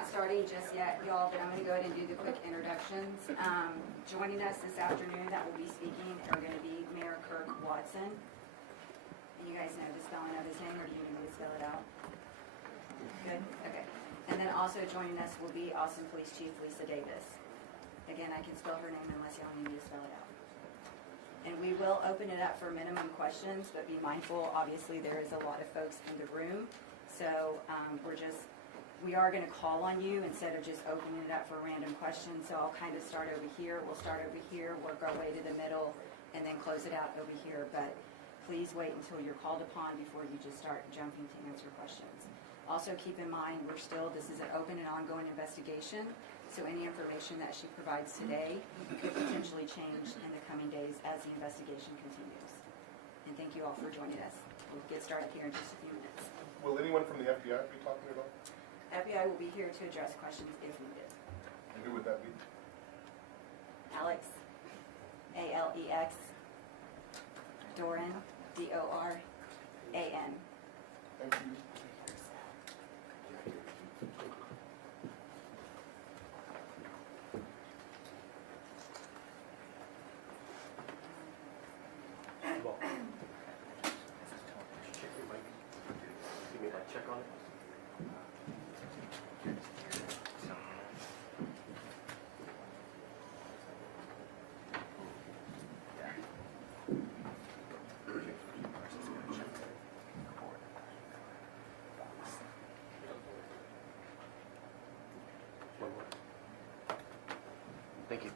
not starting just yet, y'all, but I'm going to go ahead and do the quick introductions. Joining us this afternoon that will be speaking are going to be Mayor Kirk Watson. And you guys know the spelling of his name, or do you need me to spell it out? Good? Okay. And then also joining us will be Austin Police Chief Lisa Davis. Again, I can spell her name unless y'all need me to spell it out. And we will open it up for minimum questions, but be mindful, obviously there is a lot of folks in the room. So we are going to call on you instead of just opening it up for random questions. So I'll kind of start over here. We'll start over here, work our way to the middle, and then close it out over here. But please wait until you're called upon before you just start jumping to answer questions. Also keep in mind, this is an open and ongoing investigation. So any information that she provides today could potentially change in the coming days as the investigation continues. And thank you all for joining us. We'll get started here in just a few minutes. Will anyone from the FBI be talking at all? FBI will be here to address questions if needed. And who would that be? Alex, A-L-E-X, Doran, D-O-R-A-N. Thank you. Check on it. Thank you.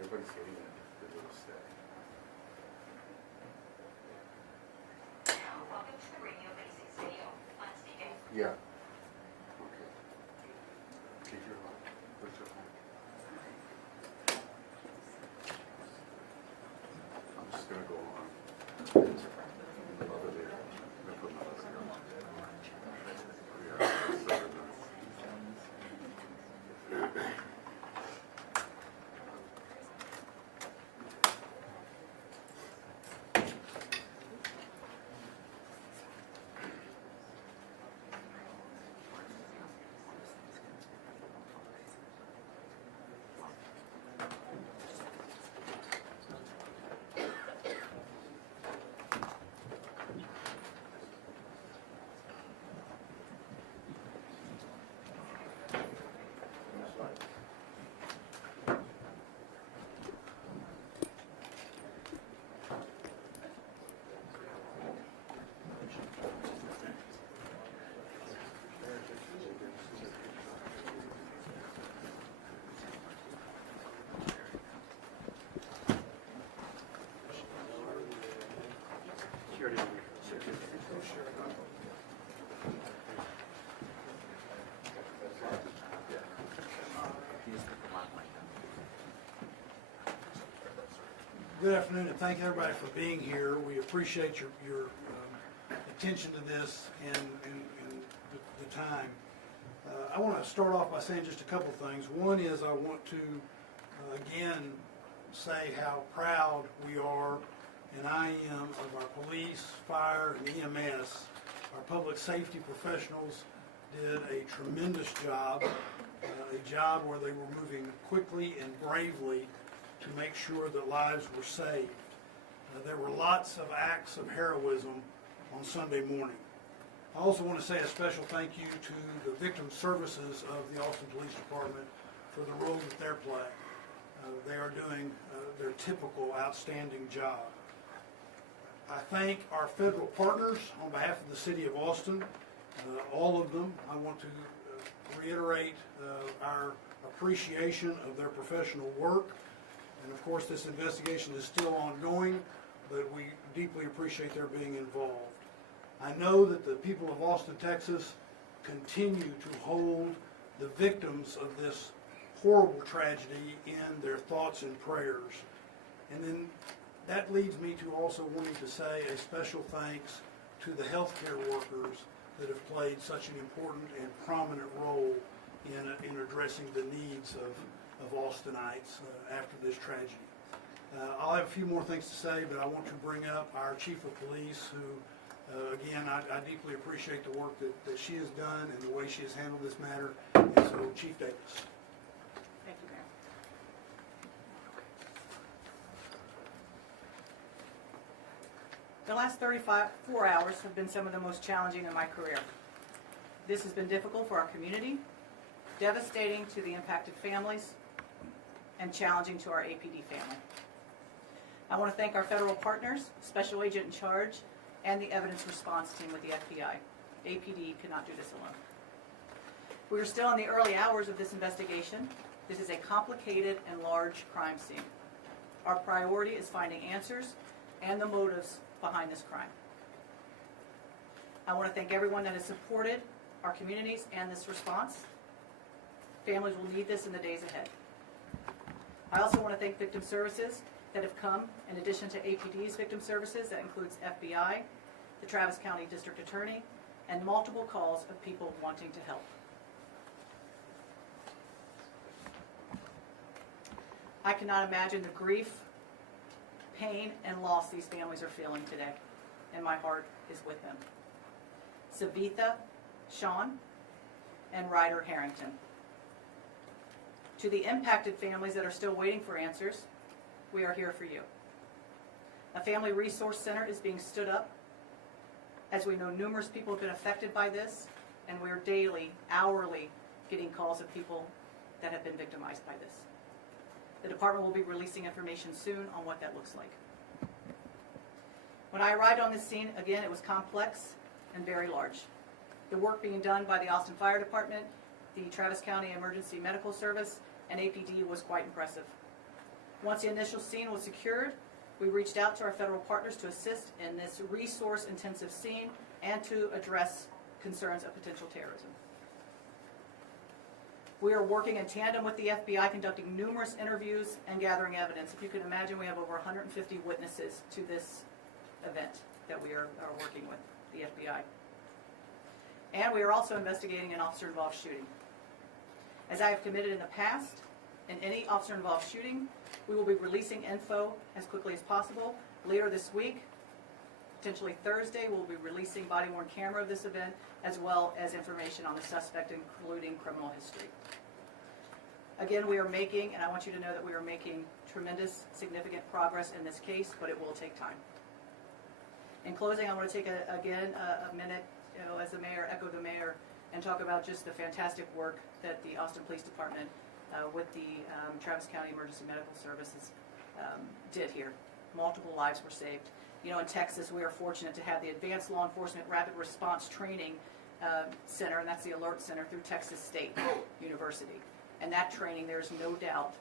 Everybody's getting it. The little stay. Welcome to the radio basics video on speaking. Yeah. Okay. Keep your line. Put your line. I'm just going to go on. Over there. I'm going to put my other here. Yeah. So Good afternoon, and thank everybody for being here. We appreciate your attention to this and the time. I want to start off by saying just a couple things. One is I want to again say how proud we are, and I am, of our police, fire, and EMS Our public safety professionals did a tremendous job, a job where they were moving quickly and bravely to make sure that lives were saved. There were lots of acts of heroism on Sunday morning. I also want to say a special thank you to the victim services of the Austin Police Department for the role that they're playing. They are doing their typical outstanding job. I thank our federal partners on behalf of the City of Austin, all of them. I want to reiterate our appreciation of their professional work. And of course, this investigation is still ongoing, but we deeply appreciate their being involved. I know that the people of Austin, Texas continue to hold the victims of this horrible tragedy in their thoughts and prayers. And then that leads me to also wanting to say a special thanks to the healthcare workers that have played such an important and prominent role in addressing the needs of Austinites after this tragedy. I'll have a few more things to say, but I want to bring up our Chief of Police, who, again, I deeply appreciate the work that she has done and the way she has handled this matter. And so, Chief Davis. Thank you, Mayor. The last 34 hours have been some of the most challenging in my career. This has been difficult for our community, devastating to the impacted families, and challenging to our APD family. I want to thank our federal partners, Special Agent in Charge, and the evidence response team with the FBI. APD could not do this alone. We are still in the early hours of this investigation. This is a complicated and large crime scene. Our priority is finding answers and the motives behind this crime. I want to thank everyone that has supported our communities and this response. Families will need this in the days ahead. I also want to thank victim services that have come in addition to APD's victim services. That includes FBI, the Travis County District Attorney, and multiple calls of people wanting to help. I cannot imagine the grief, pain, and loss these families are feeling today, and my heart is with them. Savitha, Sean, and Ryder Harrington. To the impacted families that are still waiting for answers, we are here for you. A family resource center is being stood up. As we know, numerous people have been affected by this, and we are daily, hourly, getting calls of people that have been victimized by this. The department will be releasing information soon on what that looks like. When I arrived on this scene, again, it was complex and very large. The work being done by the Austin Fire Department, the Travis County Emergency Medical Service, and APD was quite impressive. Once the initial scene was secured, we reached out to our federal partners to assist in this resource-intensive scene and to address concerns of potential terrorism. We are working in tandem with the FBI, conducting numerous interviews and gathering evidence. If you can imagine, we have over 150 witnesses to this event that we are working with the FBI. And we are also investigating an officer-involved shooting. As I have committed in the past, in any officer-involved shooting, we will be releasing info as quickly as possible. Later this week, potentially Thursday, we'll be releasing body-worn camera of this event, as well as information on the suspect, including criminal history. Again, we are making, and I want you to know that we are making tremendous, significant progress in this case, but it will take time. In closing, I want to take a minute, as the mayor, echo the mayor, and talk about just the fantastic work that the Austin Police Department with the Travis County Emergency Medical Services did here. Multiple lives were saved. You know, in Texas, we are fortunate to have the Advanced Law Enforcement Rapid Response Training Center, and that's the Alert Center through Texas State University. And that training, there's no doubt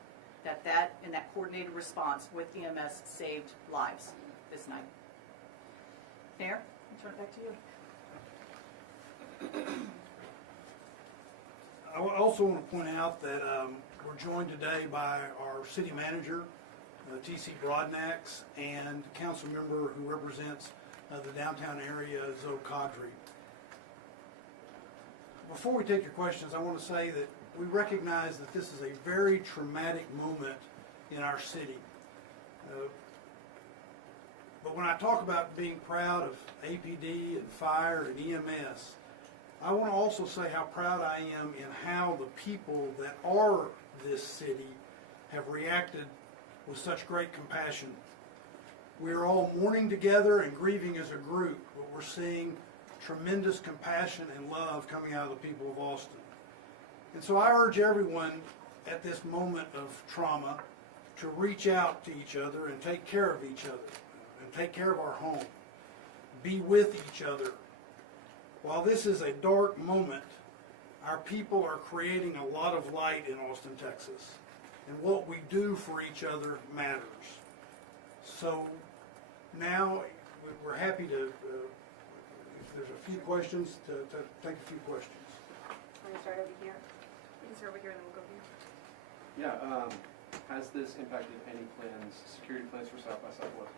that in that coordinated response with EMS saved lives this night. Mayor, I'll turn it back to you. I also want to point out that we're joined today by our city manager, T.C. Broadnax, and council member who represents the downtown area, Zoe Kadri. Before we take your questions, I want to say that we recognize that this is a very traumatic moment in our city. But when I talk about being proud of APD and fire and EMS, I want to also say how proud I am in how the people that are this city have reacted with such great compassion. We are all mourning together and grieving as a group, but we're seeing tremendous compassion and love coming out of the people of Austin. And so I urge everyone at this moment of trauma to reach out to each other and take care of each other and take care of our home. Be with each other. While this is a dark moment, our people are creating a lot of light in Austin, Texas. And what we do for each other matters. So now we're happy to, if there's a few questions, to take a few questions. Want to start over here? We can start over here and then we'll go here. Yeah, has this impacted any plans, security plans for South by Southwest?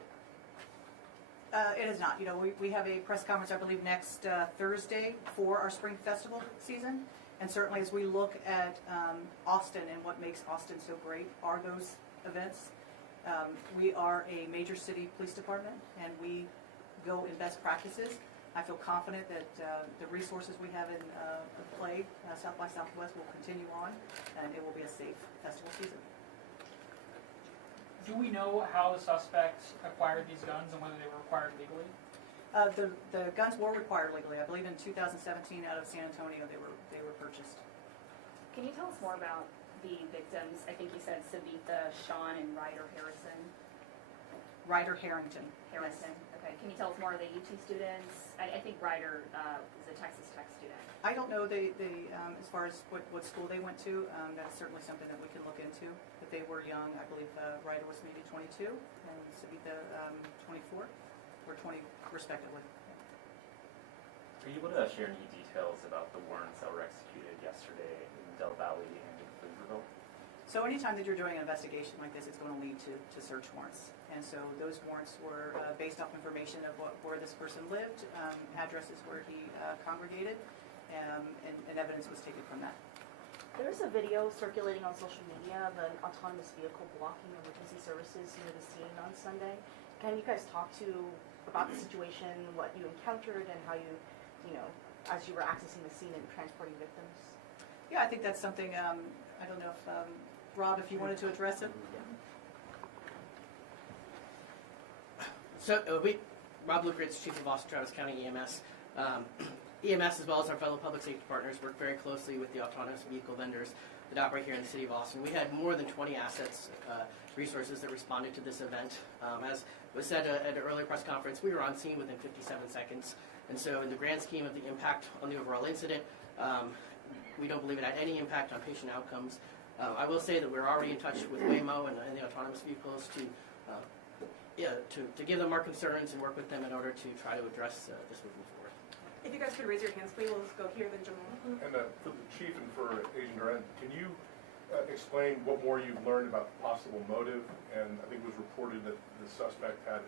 It has not. You know, we have a press conference, I believe, next Thursday for our spring festival season. And certainly as we look at Austin and what makes Austin so great are those events. We are a major city police department and we go in best practices. I feel confident that the resources we have in play, South by Southwest, will continue on and it will be a safe festival season. Do we know how the suspects acquired these guns and whether they were acquired legally? The guns were required legally. I believe in 2017 out of San Antonio they were purchased. Can you tell us more about the victims? I think you said Savitha, Sean, and Ryder Harrison. Ryder Harrington. Harrison. Okay. Can you tell us more? Are they UT students? I think Ryder is a Texas Tech student. I don't know as far as what school they went to. That's certainly something that we can look into. But they were young. I believe Ryder was maybe 22 and Savitha 24 or 20 respectively. Are you able to share any details about the warrants that were executed yesterday in Del Valley and in Pflugerville? So anytime that you're doing an investigation like this, it's going to lead to search warrants. And so those warrants were based off information of where this person lived, addresses where he congregated, and evidence was taken from that. There's a video circulating on social media of an autonomous vehicle blocking emergency services near the scene on Sunday. Can you guys talk about the situation, what you encountered, and how you as you were accessing the scene and transporting victims? Yeah, I think that's something, I don't know if, Rob, if you wanted to address it? So, Rob Lukritz, Chief of Austin Travis County EMS. EMS, as well as our fellow public safety partners, work very closely with the autonomous vehicle vendors that operate here in the city of Austin. We had more than 20 assets, resources that responded to this event. As was said at an earlier press conference, we were on scene within 57 seconds. And so in the grand scheme of the impact on the overall incident, we don't believe it had any impact on patient outcomes. I will say that we're already in touch with Waymo and the autonomous vehicles to give them our concerns and work with them in order to try to address this moving forward. If you guys could raise your hands, please. We'll just go here, then Jamal. And for the chief and for Agent Durant, can you explain what more you've learned about the possible motive? And I think it was reported that the suspect had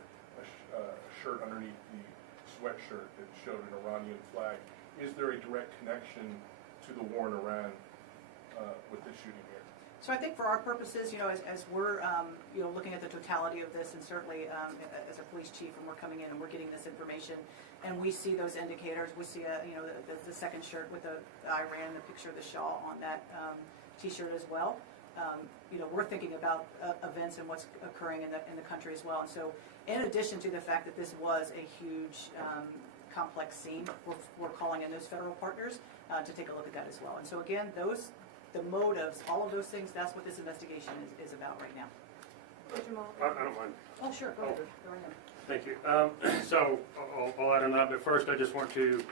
a shirt underneath the sweatshirt that showed an Iranian flag. Is there a direct connection to the war in Iran with this shooting here? So I think for our purposes, as we're, looking at the totality of this, and certainly as a police chief, and we're coming in and we're getting this information, and we see those indicators, we see, the second shirt with the Iran, the picture of the Shah on that T-shirt as well. We're thinking about events and what's occurring in the country as well. And so, in addition to the fact that this was a huge, complex scene, we're calling in those federal partners to take a look at that as well. And so again, the motives, all of those things, that's what this investigation is about right now. Jamal. I don't mind. Oh, sure, go ahead. Go ahead. Thank you. So I'll add on that, but first I just want to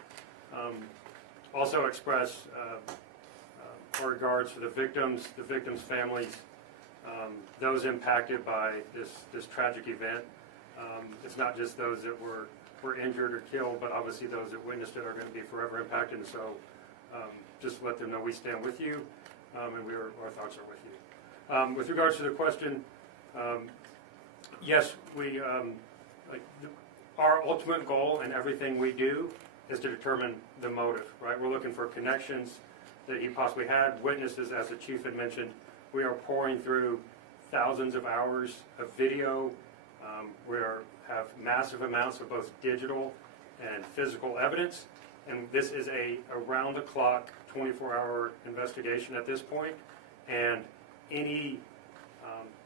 also express our regards for the victims' families, those impacted by this tragic event. It's not just those that were injured or killed, but obviously those that witnessed it are going to be forever impacted. And so just let them know we stand with you, and our thoughts are with you. With regards to the question, yes, we our ultimate goal in everything we do is to determine the motive, right? We're looking for connections that he possibly had, witnesses, as the chief had mentioned. We are pouring through thousands of hours of video, We have massive amounts of both digital and physical evidence, and this is a around-the-clock, 24-hour investigation at this point, and any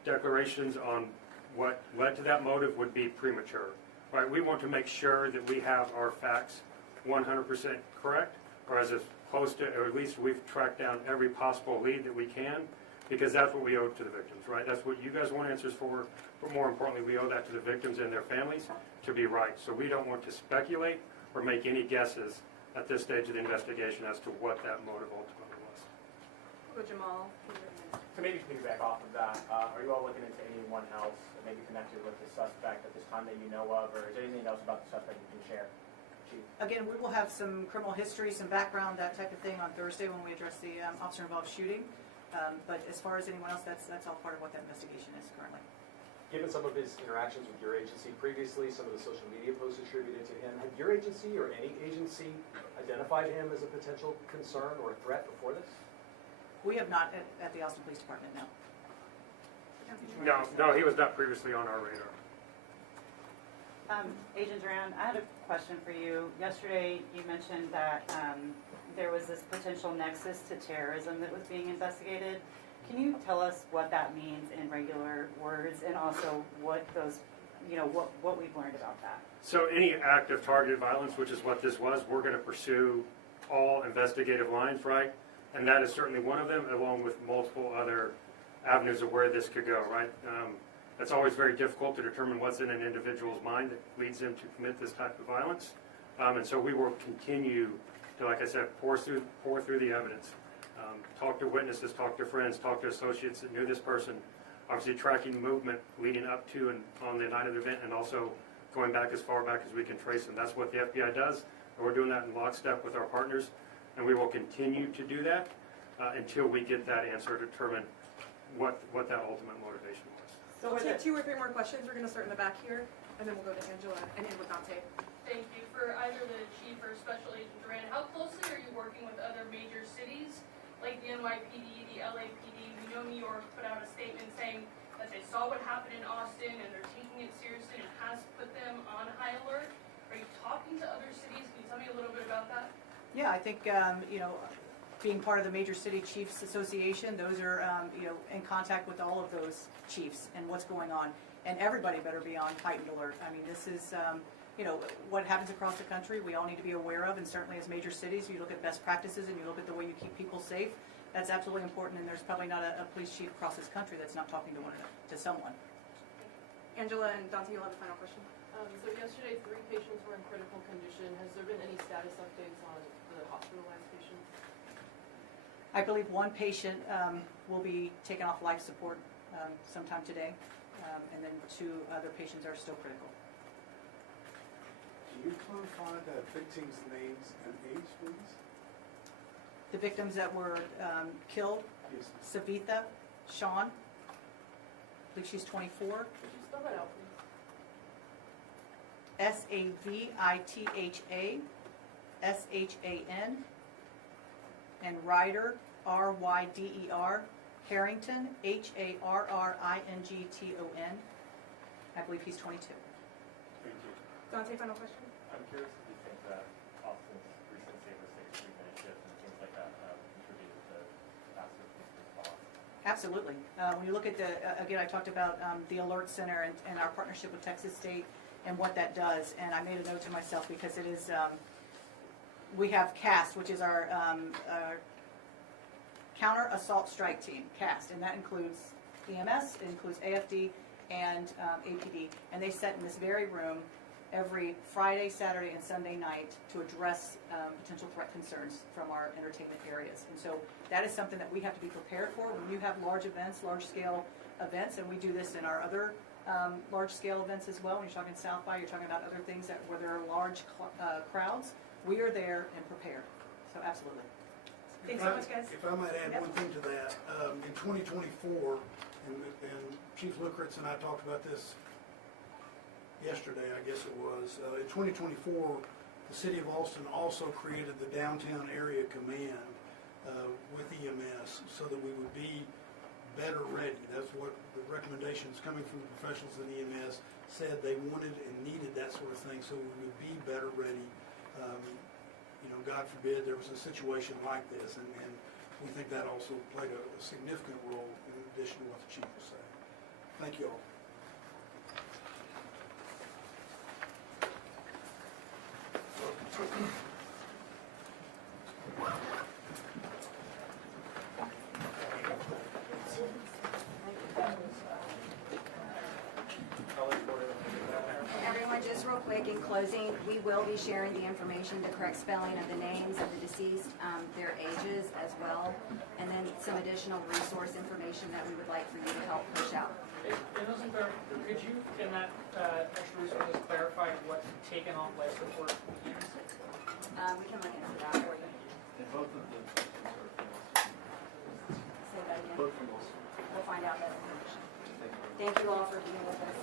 declarations on what led to that motive would be premature. Right? We want to make sure that we have our facts 100% correct, or as close to, or at least we've tracked down every possible lead that we can, because that's what we owe to the victims, right? That's what you guys want answers for, but more importantly, we owe that to the victims and their families to be right. So we don't want to speculate or make any guesses at this stage of the investigation as to what that motive ultimately was. Go Jamal. So maybe to piggyback off of that, are you all looking into anyone else that may be connected with the suspect at this time that you know of, or is there anything else about the suspect you can share? Chief? Again, we will have some criminal history, some background, that type of thing on Thursday when we address the officer-involved shooting. But as far as anyone else, that's all part of what that investigation is currently. Given some of his interactions with your agency previously, some of the social media posts attributed to him, had your agency or any agency identified him as a potential concern or a threat before this? We have not at the Austin Police Department, no. No, he was not previously on our radar. Agent Duran, I had a question for you. Yesterday, you mentioned that there was this potential nexus to terrorism that was being investigated. Can you tell us what that means in regular words, and also what those, what we've learned about that? So any act of targeted violence, which is what this was, we're going to pursue all investigative lines, right? And that is certainly one of them, along with multiple other avenues of where this could go, right? It's always very difficult to determine what's in an individual's mind that leads them to commit this type of violence. And so we will continue to, like I said, pour through the evidence. Talk to witnesses, talk to friends, talk to associates that knew this person. Obviously tracking movement leading up to and on the night of the event, and also going back as far back as we can trace them. That's what the FBI does, and we're doing that in lockstep with our partners. And we will continue to do that until we get that answer to determine what that ultimate motivation was. So we'll take 2 or 3 more questions. We're going to start in the back here, and then we'll go to Angela and end with Dante. Thank you. For either the chief or Special Agent Duran, how closely are you working with other major cities like the NYPD, the LAPD? We know New York put out a statement saying that they saw what happened in Austin and they're taking it seriously and it has put them on high alert. Are you talking to other cities? Can you tell me a little bit about that? Yeah, I think, being part of the Major City Chiefs Association, those are, in contact with all of those chiefs and what's going on. And everybody better be on heightened alert. I mean, this is, what happens across the country, we all need to be aware of. And certainly as major cities, you look at best practices and you look at the way you keep people safe. That's absolutely important. And there's probably not a police chief across this country that's not talking to someone. Angela and Dante, you'll have a final question. So yesterday, 3 patients were in critical condition. Has there been any status updates on the hospitalized patients? I believe 1 patient will be taken off life support sometime today, and then 2 other patients are still critical. Can you clarify the victims' names and age, please? The victims that were killed, Yes. Savitha, Sean, I believe she's 24. Could you spell that out, please? Savitha, Shan, and Ryder, Ryder, Harrington, Harrington. I believe he's 22. Thank you. Dante, final question. I'm curious if you think that Austin's recent Safer 6 3-minute shift and things like that contributed to faster police response. Absolutely. When you look at again, I talked about the Alert Center and our partnership with Texas State and what that does. And I made a note to myself because it is, we have CAST, which is our Counter Assault Strike Team, CAST, and that includes EMS, it includes AFD and APD. And they sit in this very room every Friday, Saturday, and Sunday night to address potential threat concerns from our entertainment areas. And so that is something that we have to be prepared for when you have large events, large-scale events, and we do this in our other large-scale events as well. When you're talking South by, you're talking about other things where there are large crowds. We are there and prepared. So absolutely. Thanks so much, guys. If I might add one thing to that, in 2024, and Chief Lucretz and I talked about this yesterday, I guess it was, in 2024, the City of Austin also created the Downtown Area Command with EMS so that we would be better ready. That's what the recommendations coming from the professionals in EMS said they wanted and needed that sort of thing, so we would be better ready. God forbid there was a situation like this, and we think that also played a significant role in addition to what the chief was saying. Thank you all. Everyone, just real quick, in closing, we will be sharing the information, the correct spelling of the names of the deceased, their ages as well, and then some additional resource information that we would like for you to help push out. And isn't there, could you, in that extra resources, clarify what taken off life support means? We can look into that for you. And both of the Say that again. both of those. We'll find out that information. Thank you all for being with us.